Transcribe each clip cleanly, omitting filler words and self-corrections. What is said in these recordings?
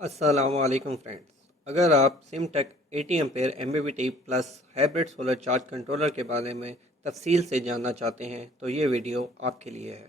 अस्सलामुअलैकुम फ्रेंड्स। अगर आप Simtek 80 ampere MPPT plus hybrid solar charge controller के बारे में तफसील से जानना चाहते हैं तो ये वीडियो आपके लिए है।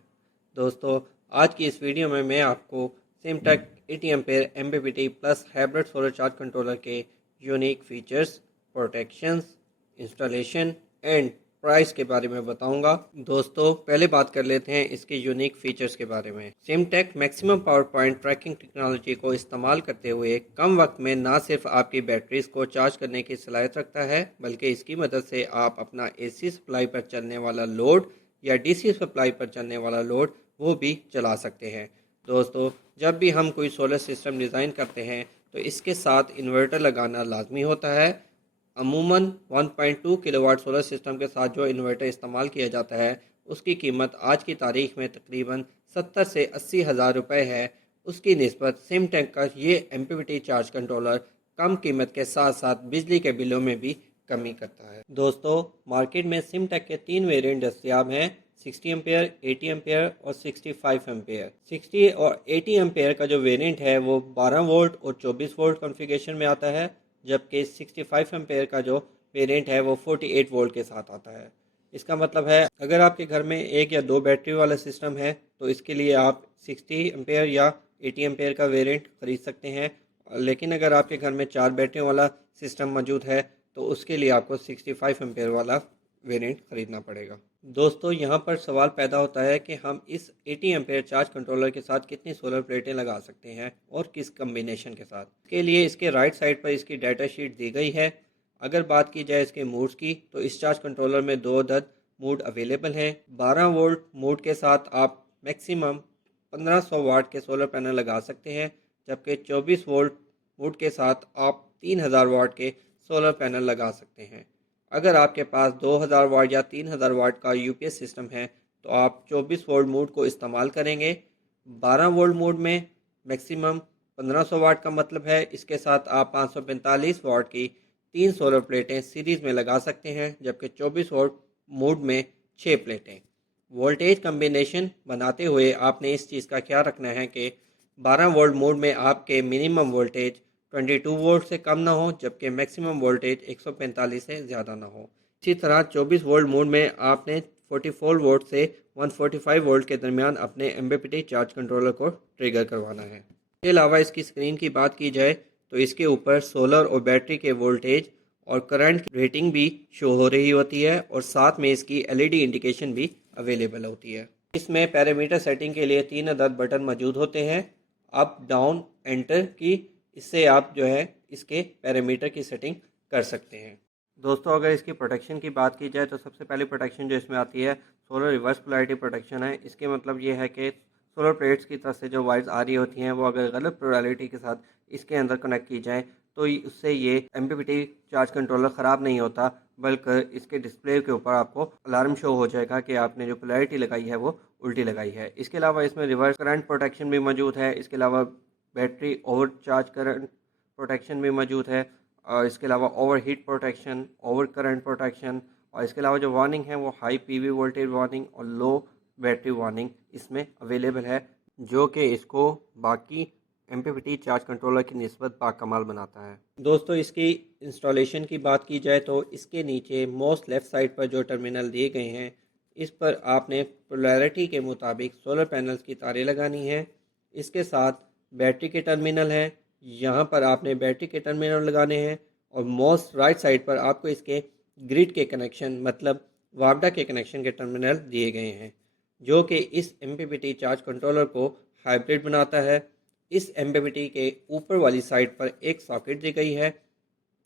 दोस्तों, आज की इस वीडियो में मैं आपको Simtek 80 ampere MPPT plus hybrid solar charge controller के unique features, protections, installation and price के बारे में बताऊंगा। दोस्तों, पहले बात कर लेते हैं इसके यूनिक फीचर्स के बारे में। Simtek maximum power point tracking technology को इस्तेमाल करते हुए कम वक्त में न सिर्फ आपकी बैटरीज को चार्ज करने की सलाहियत रखता है, बल्कि इसकी मदद से आप अपना एसी सप्लाई पर चलने वाला लोड या डीसी सप्लाई पर चलने वाला लोड वो भी चला सकते हैं। दोस्तों, जब भी हम कोई सोलर सिस्टम डिज़ाइन करते हैं तो इसके साथ इन्वर्टर लगाना लाजमी होता है। अमूमन 1.2 किलोवाट सोलर सिस्टम के साथ जो इन्वर्टर इस्तेमाल किया जाता है उसकी कीमत आज की तारीख में तकरीबन 70 से 80 हज़ार रुपये है। उसकी निस्बत सिमटेक का ये एमपीपीटी चार्ज कंट्रोलर कम कीमत के साथ साथ बिजली के बिलों में भी कमी करता है। दोस्तों, मार्केट में सिमटेक के 3 वेरिएंट दस्तियाब हैं: 60 एम्पेयर, 80 एम्पेयर और 65 एम्पेयर। 60 और 80 एम्पेयर का जो वेरिएंट है वो 12 वोल्ट और 24 वोल्ट कॉन्फ़िगरेशन में आता है, जबकि 65 एम्पेयर का जो वेरिएंट है वो 48 वोल्ट के साथ आता है। इसका मतलब है अगर आपके घर में एक या दो बैटरी वाला सिस्टम है तो इसके लिए आप 60 एम्पेयर या 80 एम्पेयर का वेरिएंट ख़रीद सकते हैं, लेकिन अगर आपके घर में 4 बैटरी वाला सिस्टम मौजूद है तो उसके लिए आपको 65 एम्पेयर वाला वेरिएंट ख़रीदना पड़ेगा। दोस्तों, यहाँ पर सवाल पैदा होता है कि हम इस 80 एम्पेयर चार्ज कंट्रोलर के साथ कितनी सोलर प्लेटें लगा सकते हैं और किस कम्बिनेशन के साथ। इसके लिए इसके राइट साइड पर इसकी डाटा शीट दी गई है। अगर बात की जाए इसके मूड्स की तो इस चार्ज कंट्रोलर में 2 अदद मूड अवेलेबल हैं। 12 वोल्ट मूड के साथ आप मैक्सिमम 1500 वाट के सोलर पैनल लगा सकते हैं, जबकि 24 वोल्ट मूड के साथ आप 3000 वाट के सोलर पैनल लगा सकते हैं। अगर आपके पास 2000 वाट या 3000 वाट का यूपीएस सिस्टम है तो आप 24 वोल्ट मोड को इस्तेमाल करेंगे। 12 वोल्ट मोड में मैक्सिमम 1500 वाट का मतलब है इसके साथ आप 545 वाट की 3 सोलर प्लेटें सीरीज़ में लगा सकते हैं, जबकि 24 वोल्ट मोड में 6 प्लेटें। वोल्टेज कम्बिनेशन बनाते हुए आपने इस चीज़ का ख्याल रखना है कि 12 वोल्ट मोड में आपके मिनिमम वोल्टेज 22 वोल्ट से कम ना हो, जबकि मैक्सिमम वोल्टेज 145 से ज़्यादा ना हो। इसी तरह 24 वोल्ट मोड में आपने 44 वोल्ट से 145 वोल्ट के दरमियान अपने एमपीपीटी चार्ज कंट्रोलर को ट्रिगर करवाना है। इसके अलावा इसकी स्क्रीन की बात की जाए तो इसके ऊपर सोलर और बैटरी के वोल्टेज और करंट की रेटिंग भी शो हो रही होती है और साथ में इसकी एलईडी इंडिकेशन भी अवेलेबल होती है। इसमें पैरामीटर सेटिंग के लिए 3 अदद बटन मौजूद होते हैं, अप डाउन एंटर की। इससे आप जो है इसके पैरामीटर की सेटिंग कर सकते हैं। दोस्तों, अगर इसकी प्रोटेक्शन की बात की जाए तो सबसे पहली प्रोटेक्शन जो इसमें आती है सोलर रिवर्स पोलैरिटी प्रोटेक्शन है। इसके मतलब ये है कि सोलर प्लेट्स की तरफ से जो वायर्स आ रही होती हैं वो अगर गलत पोलैरिटी के साथ इसके अंदर कनेक्ट की जाए तो उससे ये एमपीपीटी चार्ज कंट्रोलर ख़राब नहीं होता, बल्कि इसके डिस्प्ले के ऊपर आपको अलार्म शो हो जाएगा कि आपने जो पोलैरिटी लगाई है वो उल्टी लगाई है। इसके अलावा इसमें रिवर्स करंट प्रोटेक्शन भी मौजूद है। इसके अलावा battery over charge current protection भी मौजूद है और इसके अलावा over heat protection, over current protection, और इसके अलावा जो वार्निंग है वो हाई पीवी वोल्टेज वार्निंग और लो बैटरी वार्निंग इसमें अवेलेबल है, जो कि इसको बाकी एमपीपीटी चार्ज कंट्रोलर की निस्बत बाकमाल बनाता है। दोस्तों, इसकी इंस्टॉलेशन की बात की जाए तो इसके नीचे मोस्ट लेफ़्ट साइड पर जो टर्मिनल दिए गए हैं इस पर आपने पोलैरिटी के मुताबिक सोलर पैनल्स की तारें लगानी हैं। इसके साथ बैटरी के टर्मिनल हैं, यहाँ पर आपने बैटरी के टर्मिनल लगाने हैं और मोस्ट राइट साइड पर आपको इसके ग्रिड के कनेक्शन मतलब वापडा के कनेक्शन के टर्मिनल दिए गए हैं, जो कि इस एमपीपीटी चार्ज कंट्रोलर को हाइब्रिड बनाता है। इस एमपीपीटी के ऊपर वाली साइड पर एक सॉकेट दी गई है।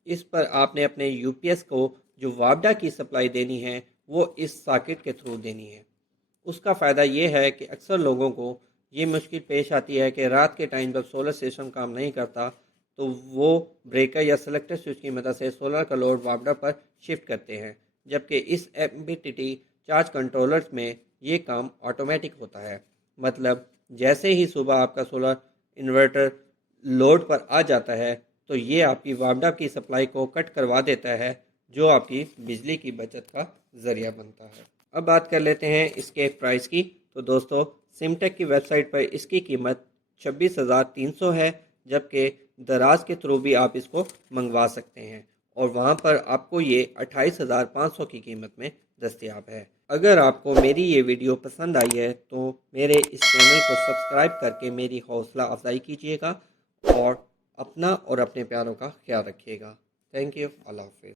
इस पर आपने अपने यूपीएस को जो वापडा की सप्लाई देनी है वो इस सॉकेट के थ्रू देनी है। उसका फ़ायदा ये है कि अक्सर लोगों को ये मुश्किल पेश आती है कि रात के टाइम जब सोलर सिस्टम काम नहीं करता तो वो ब्रेकर या सेलेक्टर स्विच की मदद से सोलर का लोड वापडा पर शिफ्ट करते हैं, जबकि इस एमपीपीटी चार्ज कंट्रोलर्स में ये काम ऑटोमेटिक होता है। मतलब जैसे ही सुबह आपका सोलर इन्वर्टर लोड पर आ जाता है तो ये आपकी वापडा की सप्लाई को कट करवा देता है, जो आपकी बिजली की बचत का ज़रिया बनता है। अब बात कर लेते हैं इसके प्राइस की। तो दोस्तों, सिमटेक की वेबसाइट पर इसकी कीमत 26,300 है, जबकि दराज के थ्रू भी आप इसको मंगवा सकते हैं और वहाँ पर आपको ये 28,500 की कीमत में दस्तयाब है। अगर आपको मेरी ये वीडियो पसंद आई है तो मेरे इस चैनल को सब्सक्राइब करके मेरी हौसला अफजाई कीजिएगा और अपना और अपने प्यारों का ख्याल रखिएगा। Thank you. अल्लाह हाफिज़।